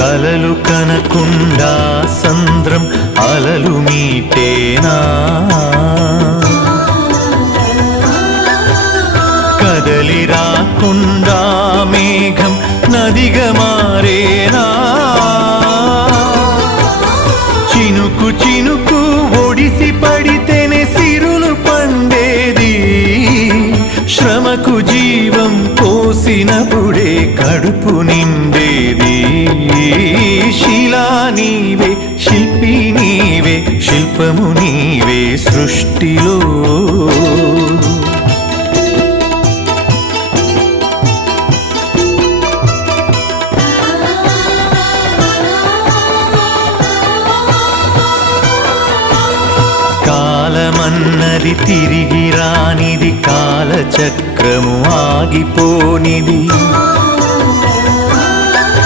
కలలు కనకుండా సంద్రం అలలు మీటేనా, కదలి రాకుండా మేఘం నదిగా మారేనా, చినుకు చినుకు ఒడిసి పడితేనే సిరులు పండేది, శ్రమకు జీవం పోసినప్పుడే కడుపు నిండేది. శిలా నీవే, శిల్పి నీవే, శిల్పము నీవే సృష్టిలో. కాలమన్నది తిరిగి రానిది, కాలచక్రము ఆగిపోనిది,